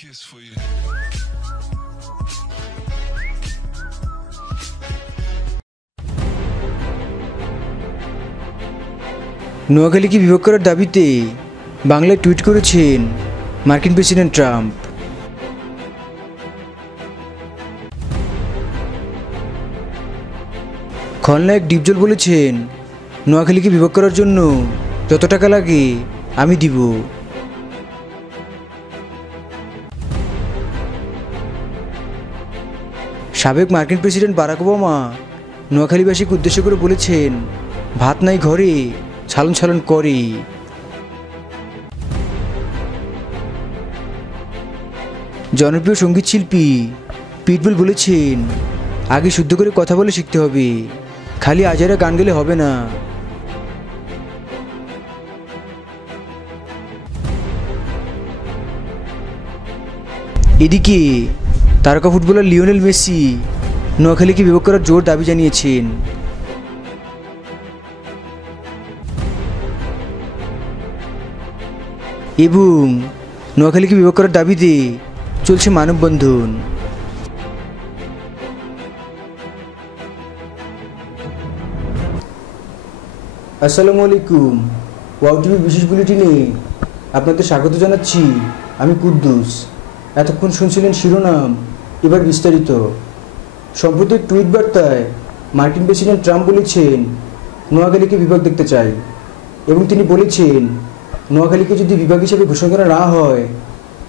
kiss for you. নোয়াখালীকে বিভাগ করার দাবিতে বাংলায় টুইট করেছেন মার্কিন প্রেসিডেন্ট ট্রাম্প। খলনায়ক ডিপজল বলেছেন, নোয়াখালীকে বিভাগ করার জন্য যত টাকা লাগে আমি দিব। সাবেক মার্কিন প্রেসিডেন্ট বারাক ওবামা নোয়াখালীবাসীকে উদ্দেশ্য করে বলেছেন, ভাত নাই ঘরে ছালন ছালন করে। জনপ্রিয় সঙ্গীত শিল্পী পিটবুল বলেছেন, আগে শুদ্ধ করে কথা বলে শিখতে হবে, খালি আজারা গান গেলে হবে না। এদিকে তারকা ফুটবলার লিওনেল মেসি নোয়াখালীকে বিভাগ করার জোর দাবি জানিয়েছেন। এবং নোয়াখালীকে বিভাগ করার দাবিতে চলছে মানববন্ধন। আসসালামু আলাইকুম, ওয়াও টিভি বিশেষ বুলেটিনে আপনাদের স্বাগত জানাচ্ছি। আমি কুদ্দুস। এতক্ষণ শুনছিলেন শিরোনাম, এবার বিস্তারিত। সম্প্রতি টুইট বার্তায় মার্কিন প্রেসিডেন্ট ট্রাম্প বলেছেন, নোয়াখালীকে বিভাগ দেখতে চাই, এবং তিনি বলেছেন, নোয়াখালীকে যদি বিভাগ হিসেবে ঘোষণা করা না হয়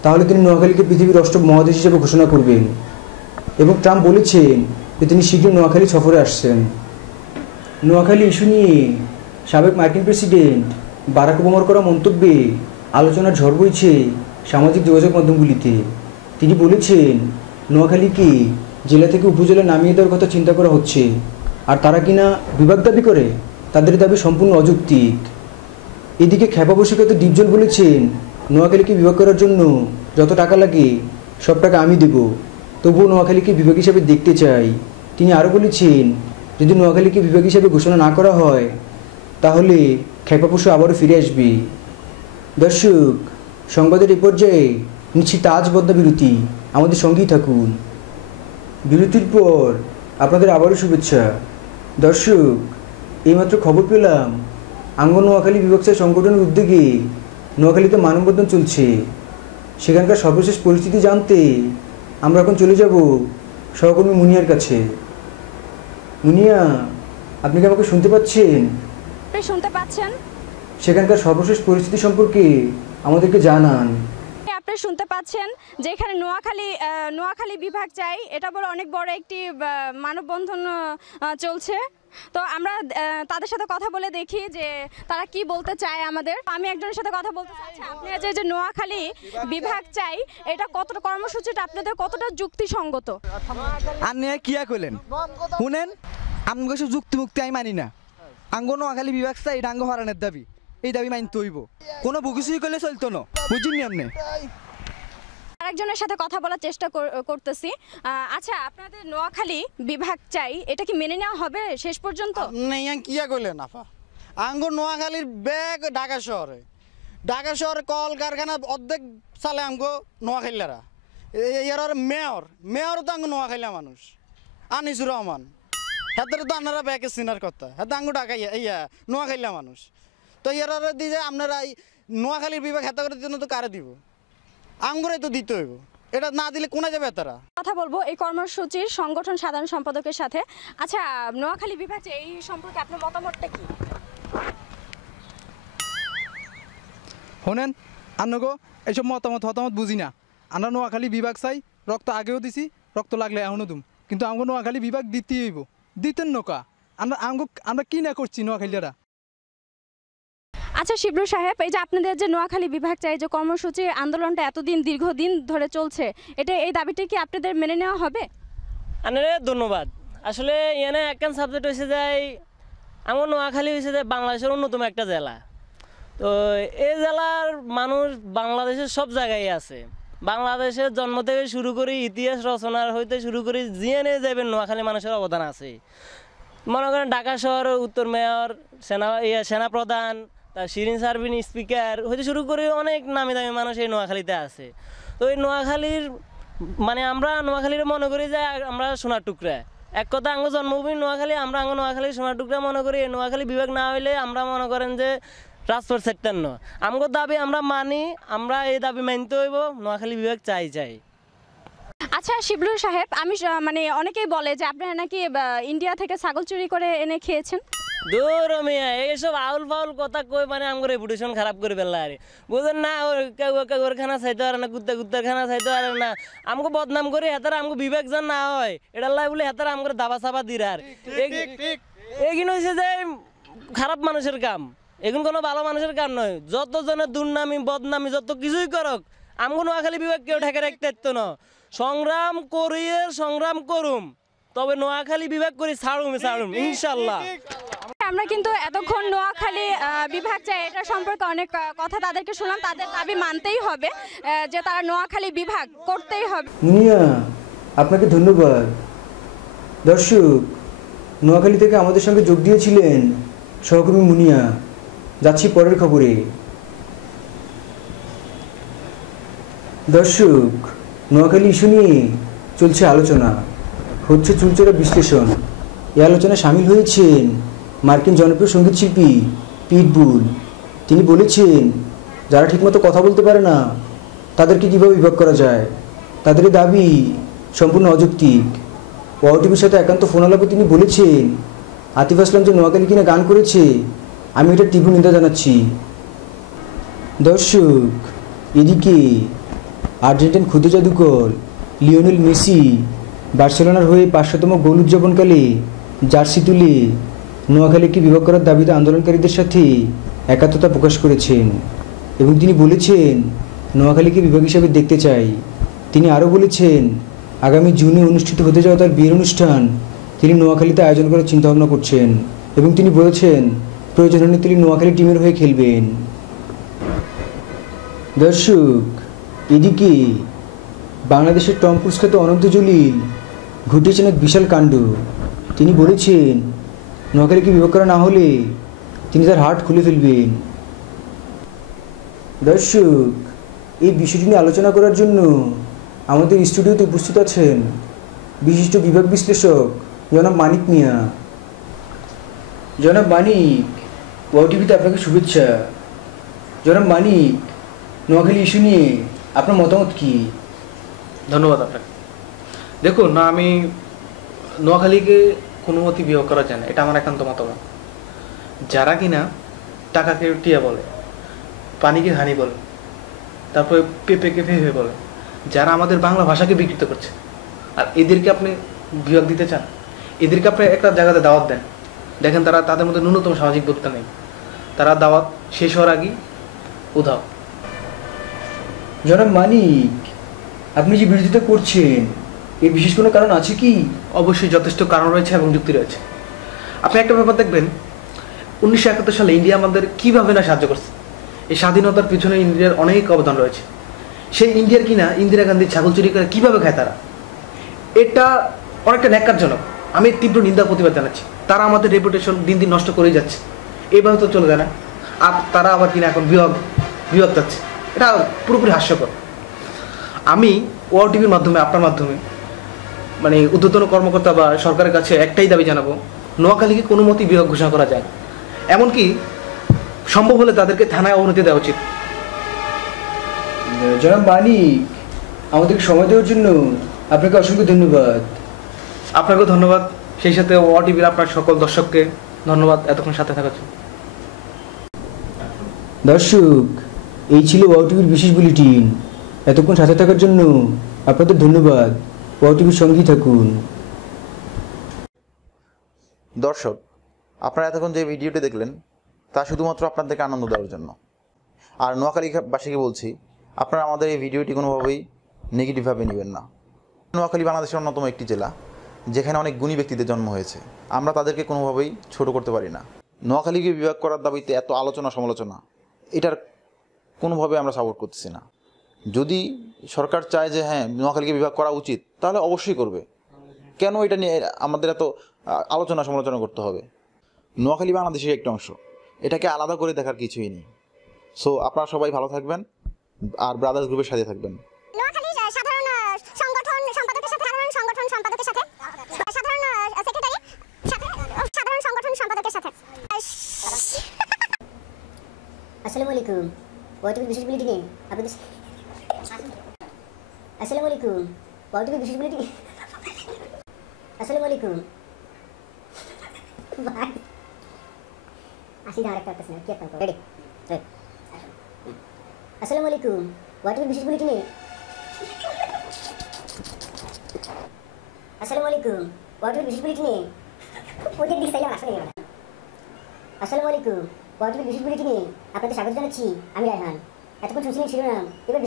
তাহলে তিনি নোয়াখালীকে পৃথিবীর অষ্টম মহাদেশ হিসেবে ঘোষণা করবেন। এবং ট্রাম্প বলেছেন যে তিনি শীঘ্রই নোয়াখালী সফরে আসছেন। নোয়াখালী ইস্যু নিয়ে সাবেক মার্কিন প্রেসিডেন্ট বারাক ওবামার করা মন্তব্যে আলোচনার ঝড় বইছে সামাজিক যোগাযোগ মাধ্যমগুলিতে। তিনি বলেছেন, নোয়াখালীকে জেলা থেকে উপজেলা নামিয়ে দেওয়ার কথা চিন্তা করা হচ্ছে, আর তারা কিনা বিভাগ দাবি করে, তাদের দাবি সম্পূর্ণ অযৌক্তিক। এদিকে খ্যাপাবশিকাতে ডিপজল বলেছেন, নোয়াখালীকে বিভাগ করার জন্য যত টাকা লাগে সব টাকা আমি দেব, তবুও নোয়াখালীকে বিভাগ হিসাবে দেখতে চাই। তিনি আরও বলেছেন, যদি নোয়াখালীকে বিভাগ হিসাবে ঘোষণা না করা হয় তাহলে খ্যাপাপশু আবারও ফিরে আসবে। দর্শক, সংবাদের এই পর্যায়ে নিচ্ছি তাজ বদ্দা বিরতি, আমাদের সঙ্গেই থাকুন। বিরতির পর আপনাদের আবারও শুভেচ্ছা। দর্শক, এইমাত্র খবর পেলাম আঙ্গ নোয়াখালী বিভাগ সংগঠনের উদ্যোগে নোয়াখালীতে মানববন্ধন চলছে। সেখানকার সর্বশেষ পরিস্থিতি জানতে আমরা এখন চলে যাব সহকর্মী মুনিয়ার কাছে। মুনিয়া, আপনি কি আমাকে শুনতে পাচ্ছেন? শুনতে পাচ্ছেন? সেখানকার সর্বশেষ পরিস্থিতি সম্পর্কে আমাদেরকে জানান। আপনি শুনতে পাচ্ছেন যে এখানে নোয়াখালী বিভাগ চাই, এটা বলে অনেক বড় একটি মানববন্ধন চলছে। তো আমরা তাদের সাথে কথা বলে দেখি যে তারা কি বলতে চায় আমাদের। আমি একজনের সাথে কথা বলতে চাচ্ছি। আপনি যে নোয়াখালী বিভাগ চাই, এটা কতটা কর্মসূচিটা আপনাদের কতটা যুক্তিসঙ্গত? আপনি কিয়া কইলেন শুনেন, আমি কিছু যুক্তি মুক্তি আমি মানি না। আঙ্গ নোয়াখালী বিভাগ চাই, এটা আঙ্গ হরানের দাবি, এই দাবি মানতে হইব। কোনো বুকিসুই করলে চলতো না, বুঝিনি আপনি? আরেকজনের সাথে কথা বলার চেষ্টা করতেছি। আচ্ছা, আপনাদের নোয়াখালী বিভাগ চাই, এটা কি মেনে নেওয়া হবে শেষ পর্যন্ত? কিয়া কইলেন আপা, আঙ্গ নোয়াখালীর ব্যাগ ঢাকা শহরে কল কারখানা অর্ধেক চালে আঙ্গ নোয়াখালীরা। এর মেয়র তো আঙ্গ নোয়াখালীয়া মানুষ, আনিসুর রহমান। হাতের তো আপনারা ব্যাগে চিনার কথা, হাতে আঙ্গু ঢাকা নোয়াখালীয়া মানুষ। তো এর দিয়ে যে আপনারা নোয়াখালীর বিভাগ হাতে করার জন্য তো কারে দিব? আঙ্গুরে তো দিতে হইব, এটা না দিলে কোনা যাবে তারা? কথা বলবো এই কর্মসূচির সংগঠন সাধারণ সম্পাদকের সাথে। আচ্ছা, নোয়াখালী বিভাগ এই সম্পর্কে আপনার মতামতটা কি? শোনেন, আন্নগো এইসব মতামত বুঝি না। আমরা নোয়াখালী বিভাগ চাই, রক্ত আগেও দিছি, রক্ত লাগলে এখনও দুম, কিন্তু আমাকে নোয়াখালী বিভাগ দিতেই হইব। দিতেন নৌকা আমরা কি না করছি নোয়াখালীরা। আচ্ছা শিবলু সাহেব, এই যে আপনাদের যে নোয়াখালী বিভাগ চাই যে কর্মসূচি আন্দোলনটা দীর্ঘদিন ধরে চলছে, এই দাবিটি কি আপনাদের মেনে নেওয়া হবে? ধন্যবাদ। আসলে এখানে একখান সাবজেক্ট হয়েছে যায়, আমার নোয়াখালী হয়েছে যে বাংলাদেশের অন্যতম একটা জেলা। তো এই জেলার মানুষ বাংলাদেশের সব জায়গায় আছে। বাংলাদেশের জন্ম থেকে শুরু করে ইতিহাস রচনার হইতে শুরু করে জিএনএ যাবেন নোয়াখালী মানুষের অবদান আছে। মনে করেন ঢাকা শহর উত্তর মেয়র, সেনাপ্রধান, তার শিরিন সার্ভিন স্পিকার হইতে শুরু করে অনেক নামি দামি মানুষ এই নোয়াখালীতে আছে। তো এই নোয়াখালীর মানে আমরা নোয়াখালীর মনে করি যে আমরা সোনার টুকরা, এক কথা আঙ্গ জন্মভূমি নোয়াখালী, আমরা আঙ্গ নোয়াখালীর সোনার টুকরা মনে করি। এই নোয়াখালী বিভাগ না হইলে আমরা মনে করেন যে ট্রান্সপোর্ট সেক্টর ন, আমগো দাবি আমরা মানি, আমরা এই দাবি মানতে হইব, নোয়াখালী বিভাগ চাই। আচ্ছা শিবলুর সাহেব, আমি মানে অনেকেই বলে যে আপনারা নাকি ইন্ডিয়া থেকে ছাগল চুরি করে এনে খেয়েছেন। দূর মিয়া, এইসব আউল ফাউল কথা কই মানে আমার রেপুটেশন খারাপ করে ফেললা আরে, বুঝেন না? ওর খানা চাইতে পারে না, কুত্তার খানা চাইতে পারে না, আমাকে বদনাম করে হেতারা আমাকে বিবেক যেন না হয় এটা লাই বলে হেতারা আমাকে দাবা চাবা দির। আর এগুলো হচ্ছে যে খারাপ মানুষের কাম, এখন কোনো ভালো মানুষের কাম নয়। যতজনের দুর্নামি বদনামি যত কিছুই করক, আমগো নোয়াখালী বিভাগ কেউ ঠেকে রাখতে পারতো না। সংগ্রাম করিয়ে সংগ্রাম করুম, তবে নোয়াখালী বিভাগ করে ছাড়ুম ইনশাল্লাহ। আমরা কিন্তু এতক্ষণ নোয়াখালী বিভাগ চাই এটা সম্পর্কে অনেক কথা তাদেরকে শুনলাম। তাদের দাবি মানতেই হবে যে তারা নোয়াখালী বিভাগ করতেই হবে। মুনিয়া, আপনাকে ধন্যবাদ। দর্শক, নোয়াখালী থেকে আমাদের সঙ্গে যোগ দিয়েছিলেন সহকর্মী মুনিয়া। যাচ্ছি পরের খবরে। দর্শক, নোয়াখালী ইস্যু নিয়ে চলছে আলোচনা, হচ্ছে চুলচেরা বিশ্লেষণ। এই আলোচনায় সামিল হয়েছেন মার্কিন জনপ্রিয় সঙ্গীতশিল্পী পিটবুল। তিনি বলেছেন যারা ঠিকমতো কথা বলতে পারে না তাদেরকে কীভাবে বিভাগ করা যায়। তাদের দাবি সম্পূর্ণ অযৌক্তিক। ওয়াওটিভির সাথে একান্ত ফোন আলাপে তিনি বলেছেন আতিফ আসলাম যে নোয়াখালী কিনা গান করেছে, আমি এটা তীব্র নিন্দা জানাচ্ছি। দর্শক, এদিকে আর্জেন্টাইন ক্ষুদে জাদুকর লিওনেল মেসি বার্সেলোনার হয়ে 500তম গোল উদযাপনকালে জার্সি তুলে নোয়াখালীকে বিভাগ করার দাবিতে আন্দোলনকারীদের সাথে একাত্মতা প্রকাশ করেছেন এবং তিনি বলেছেন নোয়াখালীকে বিভাগ হিসাবে দেখতে চাই। তিনি আরও বলেছেন আগামী জুনে অনুষ্ঠিত হতে যাওয়া তার বিয়ের অনুষ্ঠান তিনি নোয়াখালীতে আয়োজন করার চিন্তাভাবনা করছেন এবং তিনি বলেছেন প্রয়োজন হলে তিনি নোয়াখালী টিমের হয়ে খেলবেন। দর্শক, এদিকে বাংলাদেশের টম ক্রুজ খ্যাত অনন্ত জলিল ঘটিয়েছেন এক বিশাল কাণ্ড। তিনি বলেছেন নোয়াখালীকে বিভাগ করা না হলে তিনি তার হার্ট খুলে ফেলবেন। দর্শক, এই বিষয়টি নিয়ে আলোচনা করার জন্য আমাদের স্টুডিওতে উপস্থিত আছেন বিশিষ্ট বিভাগ বিশ্লেষক জনাব মানিক মিয়া। জনাব মানিক, ওয়াওটিভিতে আপনাকে শুভেচ্ছা। জনাব মানিক, নোয়াখালী ইস্যু নিয়ে আপনার মতামত কি? ধন্যবাদ আপনাকে। দেখুন না, আমি নোয়াখালীকে কোনো মতেই বিয়োগ করা যায় না, এটা আমার একান্ত মতামত। যারা কিনা টাকাকে টিয়া বলে, পানিকে হানি বলে, তারপরে পেঁপেকে ফেফে বলে, যারা আমাদের বাংলা ভাষাকে বিকৃত করছে, আর এদেরকে আপনি বিভাগ দিতে চান, এদেরকে আপনি একটা জায়গাতে দাওয়াত দেন, দেখেন তারা তাদের মধ্যে ন্যূনতম সামাজিক বোধটা নেই, তারা দাওয়াত শেষ হওয়ার আগেই উধাও। জনাব মানিক, আপনি যে বিরোধিতা করছেন এর বিশেষ কোনো কারণ আছে কি? অবশ্যই যথেষ্ট কারণ রয়েছে এবং যুক্তি রয়েছে। আপনি একটা ব্যাপার দেখবেন, 1971 সালে ইন্ডিয়া আমাদের কীভাবে না সাহায্য করছে। এই স্বাধীনতার পিছনে ইন্ডিয়ার অনেক অবদান রয়েছে। সেই ইন্ডিয়ার কিনা ইন্দিরা গান্ধী ছাগল চুরি করে কীভাবে খায় তারা, এটা অনেকটা ন্যাক্কারজনক। আমি তীব্র নিন্দা প্রতিবাদ জানাচ্ছি। তারা আমাদের রেপুটেশন দিন দিন নষ্ট করেই যাচ্ছে, এইভাবে তো চলে যায় না। আর তারা আবার কিনা এখন বিভাগ চাচ্ছে, এটা পুরোপুরি হাস্যকর। আমি ওয়াওটিভির মাধ্যমে, আপনার মাধ্যমে মানে ঊর্ধ্বতন কর্মকর্তা বা সরকারের কাছে একটাই দাবি জানাবো, নোয়াখালীকে কোনো মতেই বিভাগ ঘোষণা করা যায়, এমনকি সম্ভব হলে তাদেরকে থানায় অবনতি দেওয়া উচিত। জনাব মানিক, আমাদেরকে সময় দেওয়ার জন্য আপনাকে অসংখ্য ধন্যবাদ। আপনাকেও ধন্যবাদ, সেই সাথে ওয়াওটিভির আপনার সকল দর্শককে ধন্যবাদ এতক্ষণ সাথে থাকার জন্য। দর্শক, এই ছিল ওয়াওটিভির বিশেষ বুলেটিন। এতক্ষণ সাথে থাকার জন্য আপনাদের ধন্যবাদ। ওয়াওটিভির সঙ্গেই থাকুন। দর্শক, আপনারা এতক্ষণ যে ভিডিওটি দেখলেন তা শুধুমাত্র আপনাদেরকে আনন্দ দেওয়ার জন্য। আর নোয়াখালীবাসীকে বলছি, আপনারা আমাদের এই ভিডিওটি কোনোভাবেই নেগেটিভভাবে নেবেন না। নোয়াখালী বাংলাদেশের অন্যতম একটি জেলা, যেখানে অনেক গুণী ব্যক্তিদের জন্ম হয়েছে। আমরা তাদেরকে কোনোভাবেই ছোট করতে পারি না। নোয়াখালীকে বিভাগ করার দাবিতে এত আলোচনা সমালোচনা, এটার কোনোভাবে আমরা সাপোর্ট করতেছি না। যদি সরকার চায় যে হ্যাঁ নোয়াখালীকে বিভাগ করা উচিত, তাহলে অবশ্যই করবে। কেন এটা নিয়ে আমাদের এত আলোচনা সমালোচনা করতে হবে? নোয়াখালী বাংলাদেশের একটা অংশ, এটাকে আলাদা করে দেখার কিছুই নেই। সো আপনারা সবাই ভালো থাকবেন আর ব্রাদার্স গ্রুপের সাথে থাকবেন। সম্পাদকের সাথে, সাধারণ সেক্রেটারি সাথে, সাধারণ সংগঠন সম্পাদকের সাথে। আসসালামু আলাইকুম। ওয়াইটিভি বিশেষ বুলেটিনে আপনাদের আসসালামু আলাইকুম। ওয়াইটিভি বিশেষ বুলেটিনে আসসালামু আলাইকুম। ভাই আসি না আরেকটা আসছে না কি একটা রেডি আসসালামু আলাইকুম। ওয়াইটিভি বিশেষ বুলেটিনে আসসালামু আলাইকুম। ওয়াইটিভি বিশেষ বুলেটিনে ওই যে দিক সাইলাম আসলে আসসালামু আলাইকুম। ওয়াইটিভি বিশেষ বুলেটিনে আপনাদের স্বাগত জানাচ্ছি। আমি রায়হান। এতক্ষণ শুনছিলেন শিরোনাম, এবার